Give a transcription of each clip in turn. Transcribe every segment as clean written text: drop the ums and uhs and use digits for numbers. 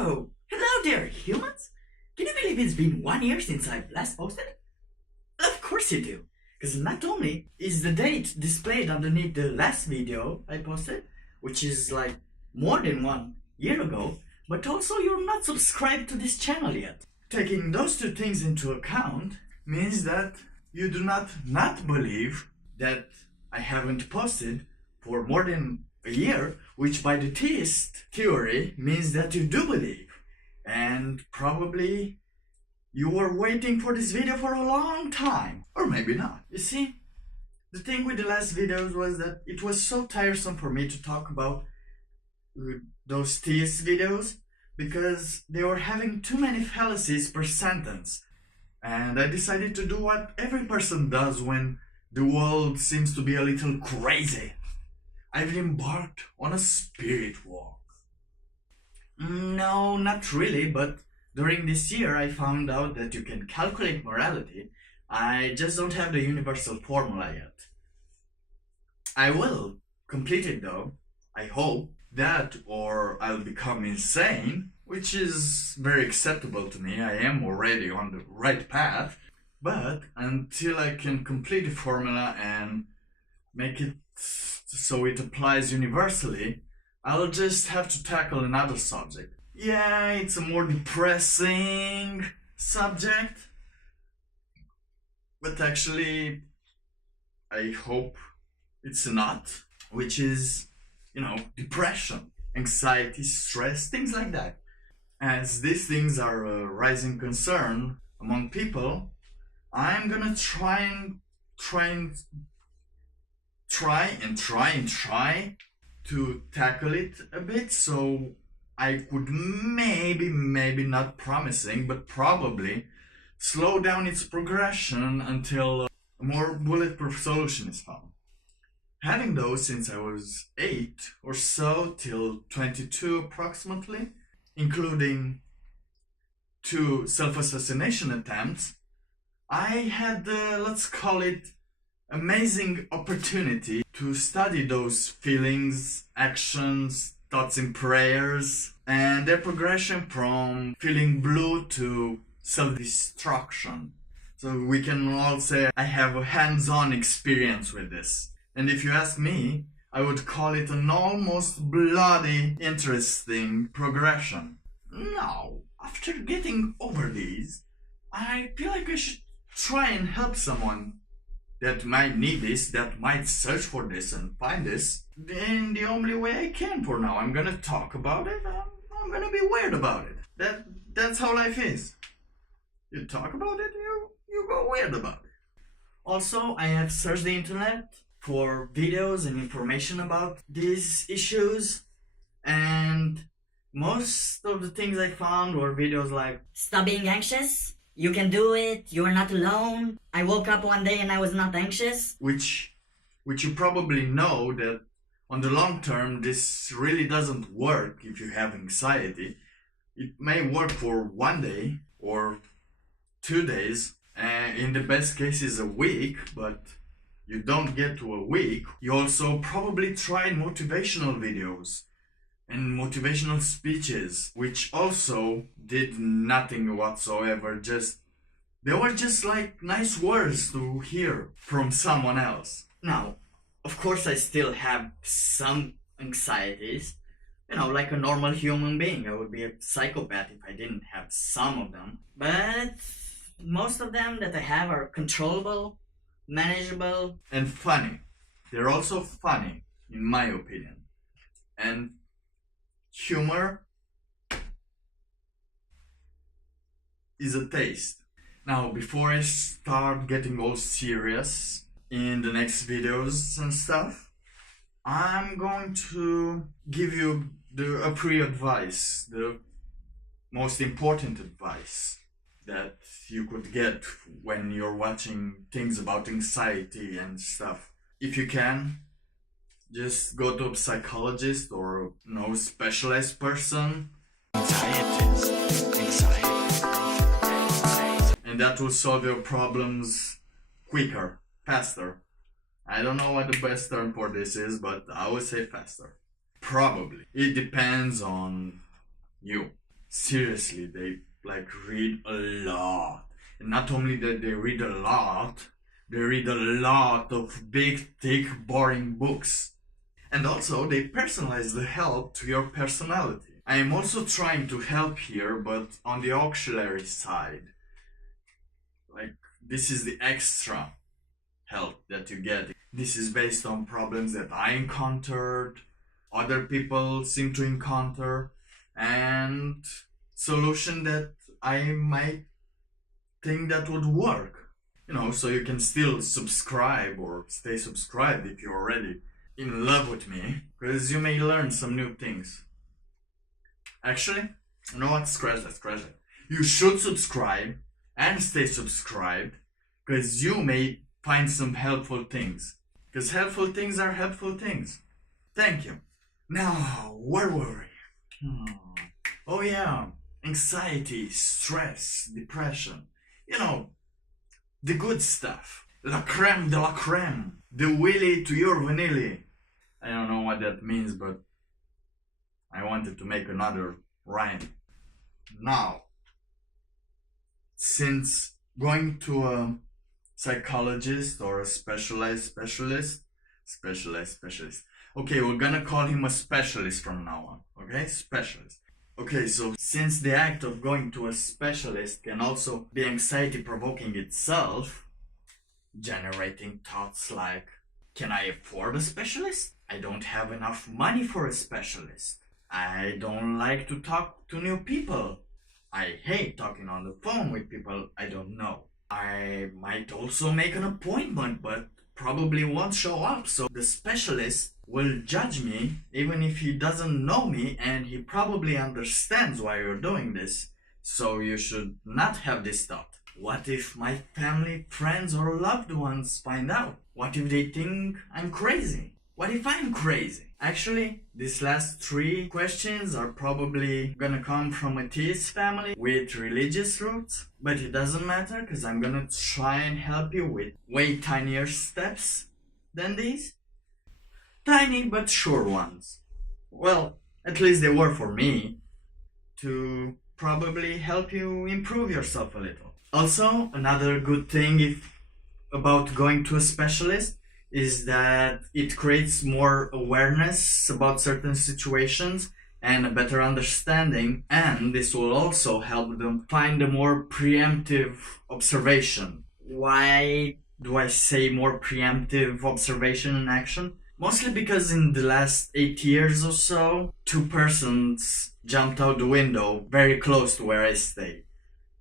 Oh, hello there, humans! Can you believe it's been 1 year since I've last posted? Well, of course you do, because not only is the date displayed underneath the last video I posted, which is like more than 1 year ago, but also you're not subscribed to this channel yet. Taking those two things into account means that you do not believe that I haven't posted for more than a year, which by the theist theory means that you do believe. And probably you were waiting for this video for a long time. Or maybe not. You see, the thing with the last videos was that it was so tiresome for me to talk about those theist videos because they were having too many fallacies per sentence. And I decided to do what every person does when the world seems to be a little crazy. I've embarked on a spirit walk. No, not really, but during this year I found out that you can calculate morality. I just don't have the universal formula yet. I will complete it though, I hope. That or I'll become insane, which is very acceptable to me. I am already on the right path. But until I can complete the formula and make it so it applies universally, I'll just have to tackle another subject. Yeah, it's a more depressing subject, but actually I hope it's not, which is, depression, anxiety, stress, things like that. As these things are a rising concern among people, I'm gonna try to tackle it a bit, so I could maybe not promising, but probably slow down its progression until a more bulletproof solution is found. Having those since I was 8 or so till 22 approximately, including 2 self-assassination attempts, I had the, let's call it, amazing opportunity to study those feelings, actions, thoughts and prayers, and their progression from feeling blue to self-destruction. So we can all say I have a hands-on experience with this. And if you ask me, I would call it an almost bloody interesting progression. Now, after getting over these, I feel like I should try and help someone that might need this, that might search for this and find this in the only way I can for now. I'm gonna talk about it, I'm gonna be weird about it. That's how life is. You talk about it, you go weird about it. Also, I have searched the internet for videos and information about these issues, and most of the things I found were videos like, "Stop being anxious, you can do it, you are not alone, I woke up one day and I was not anxious." Which you probably know that on the long term this really doesn't work if you have anxiety. It may work for 1 day or 2 days, in the best cases a week, but you don't get to a week. You also probably tried motivational videos and motivational speeches, which also did nothing whatsoever. They were just like nice words to hear from someone else. Now, of course I still have some anxieties, like a normal human being. I would be a psychopath if I didn't have some of them. But most of them that I have are controllable, manageable, and funny. They're also funny, in my opinion. And humor is a taste. Now, before I start getting all serious in the next videos and stuff, I'm going to give you a pre-advice, the most important advice that you could get when you're watching things about anxiety and stuff. If you can, just go to a psychologist or specialized person. Anxiety. And that will solve your problems quicker, faster. I don't know what the best term for this is, but I would say faster. Probably. It depends on you. Seriously, they like read a lot. And not only that they read a lot, they read a lot of big, thick, boring books. And also, they personalize the help to your personality. I am also trying to help here, but on the auxiliary side. Like, this is the extra help that you get. This is based on problems that I encountered, other people seem to encounter, and solution that I might think that would work. So you can still subscribe or stay subscribed if you're already in love with me, because you may learn some new things. Actually, you know what? Scratch that. You should subscribe and stay subscribed, because you may find some helpful things. Because helpful things are helpful things. Thank you. Now, where were we? Oh yeah, anxiety, stress, depression. The good stuff. La creme de la creme. The willy to your vanilli. I don't know what that means, but I wanted to make another rhyme. Now, since going to a psychologist or a specialist. Okay, we're gonna call him a specialist from now on. Okay, specialist. Okay, so since the act of going to a specialist can also be anxiety provoking itself, generating thoughts like, can I afford a specialist? I don't have enough money for a specialist. I don't like to talk to new people. I hate talking on the phone with people I don't know. I might also make an appointment, but probably won't show up, so the specialist will judge me even if he doesn't know me, and he probably understands why you're doing this. So you should not have this thought. What if my family, friends, or loved ones find out? What if they think I'm crazy? What if I'm crazy? Actually, these last 3 questions are probably gonna come from a theist family with religious roots, but it doesn't matter, because I'm gonna try and help you with way tinier steps than these. Tiny but sure ones. Well, at least they were for me, to probably help you improve yourself a little. Also, another good thing about going to a specialist is that it creates more awareness about certain situations and a better understanding, and this will also help them find a more preemptive observation. Why do I say more preemptive observation and action? Mostly because in the last 8 years or so, 2 persons jumped out the window very close to where I stay.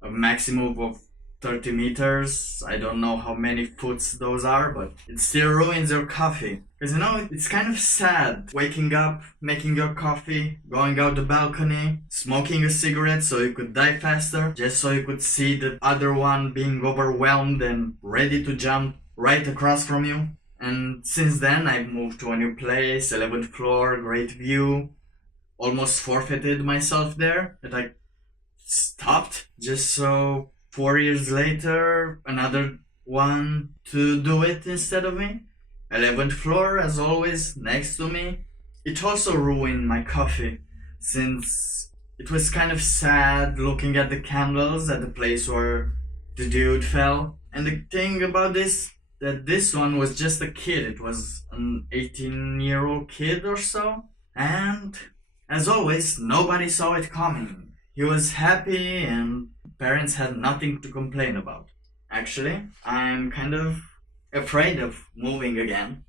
A maximum of 30 meters. I don't know how many foots those are, but it still ruins your coffee. Because it's kind of sad waking up, making your coffee, going out the balcony, smoking a cigarette so you could die faster, just so you could see the other one being overwhelmed and ready to jump right across from you. And since then, I've moved to a new place, 11th floor, great view. Almost forfeited myself there, but I stopped just so 4 years later, another one to do it instead of me. 11th floor, as always, next to me. It also ruined my coffee, since it was kind of sad looking at the candles at the place where the dude fell. And the thing about this, that this one was just a kid. It was an 18-year-old kid or so. And, as always, nobody saw it coming. He was happy and parents had nothing to complain about. Actually, I'm kind of afraid of moving again.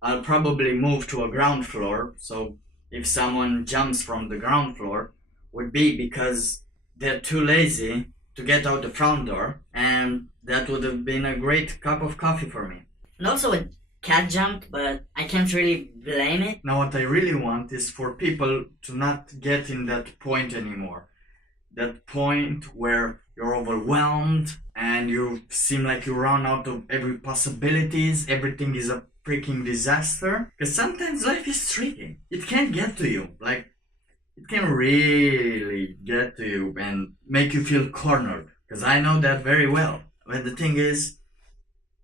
I'll probably move to a ground floor, so if someone jumps from the ground floor, would be because they're too lazy to get out the front door, and that would have been a great cup of coffee for me. And also a cat jumped, but I can't really blame it. Now what I really want is for people to not get in that point anymore. That point where you're overwhelmed and you seem like you run out of every possibilities, everything is a freaking disaster. Because sometimes life is tricky. It can get to you. Like, it can really get to you and make you feel cornered. Because I know that very well. But the thing is,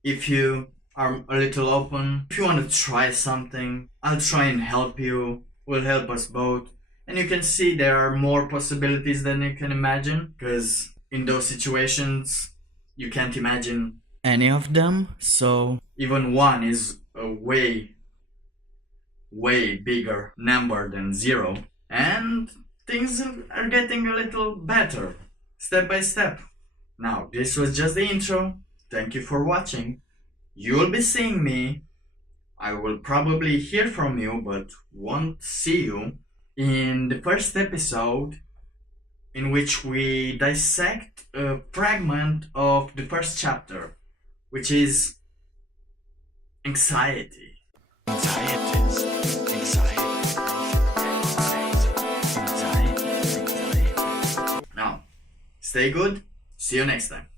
if you are a little open, if you want to try something, I'll try and help you. We'll help us both. And you can see there are more possibilities than you can imagine, because in those situations you can't imagine any of them, so even one is a way bigger number than 0, and things are getting a little better step by step. Now, this was just the intro. Thank you for watching. You'll be seeing me. I will probably hear from you, but won't see you in the first episode, in which we dissect a fragment of the first chapter, which is anxiety. Now, stay good. See you next time.